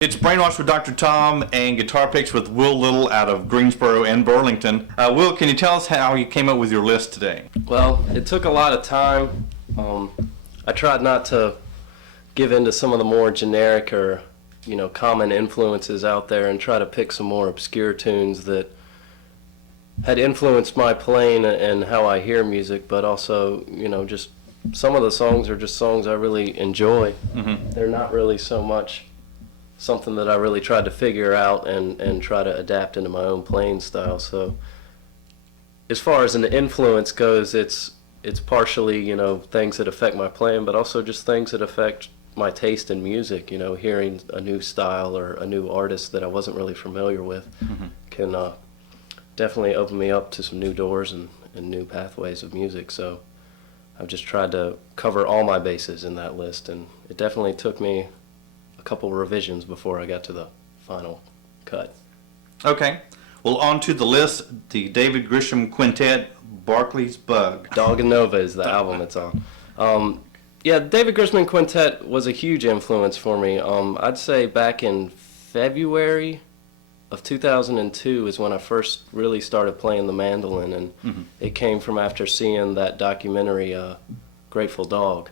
It's Brainwash with Dr. Tom and Guitar Picks with Will Little out of Greensboro and Burlington. Will, can you tell us how you came up with your list today? Well, it took a lot of time. I tried not to give in to some of the more generic or, common influences out there and try to pick some more obscure tunes that had influenced my playing and how I hear music, but also, just some of the songs are just songs I really enjoy. Mm-hmm. They're not really so much something that I really tried to figure out and try to adapt into my own playing style. So as far as an influence goes, it's partially, things that affect my playing, but also just things that affect my taste in music. Hearing a new style or a new artist that I wasn't really familiar with can definitely open me up to some new doors and new pathways of music. So I've just tried to cover all my bases in that list, and it definitely took me a couple revisions before I got to the final cut. Okay. Well, on to the list, the David Grisman Quintet, Barkley's Bug. Dog and Nova is the album it's on. Yeah, David Grisman Quintet was a huge influence for me. I'd say back in February of 2002 is when I first really started playing the mandolin, and it came from after seeing that documentary, Grateful Dog,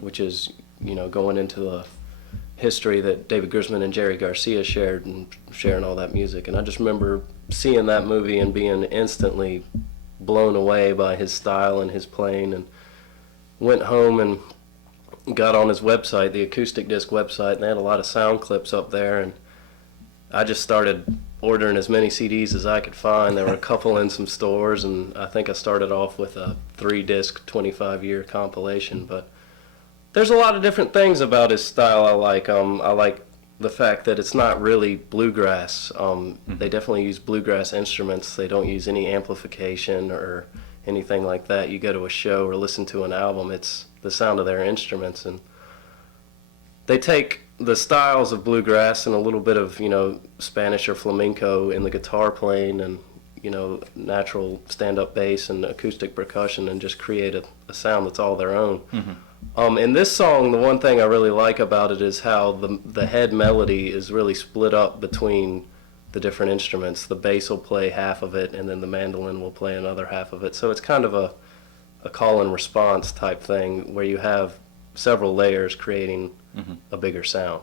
which is, going into the history that David Grisman and Jerry Garcia shared and sharing all that music. And I just remember seeing that movie and being instantly blown away by his style and his playing, and went home and got on his website, the acoustic disc website, and they had a lot of sound clips up there, and I just started ordering as many CDs as I could find. There were a couple in some stores, and I think I started off with a 3-disc 25-year compilation. But there's a lot of different things about his style I like. I like the fact that it's not really bluegrass. They definitely use bluegrass instruments. They don't use any amplification or anything like that. You go to a show or listen to an album, it's the sound of their instruments. And they take the styles of bluegrass and a little bit of, Spanish or flamenco in the guitar playing and, natural stand-up bass and acoustic percussion, and just create a sound that's all their own. In this song, the one thing I really like about it is how the head melody is really split up between the different instruments. The bass will play half of it, and then the mandolin will play another half of it. So it's kind of a call and response type thing where you have several layers creating a bigger sound.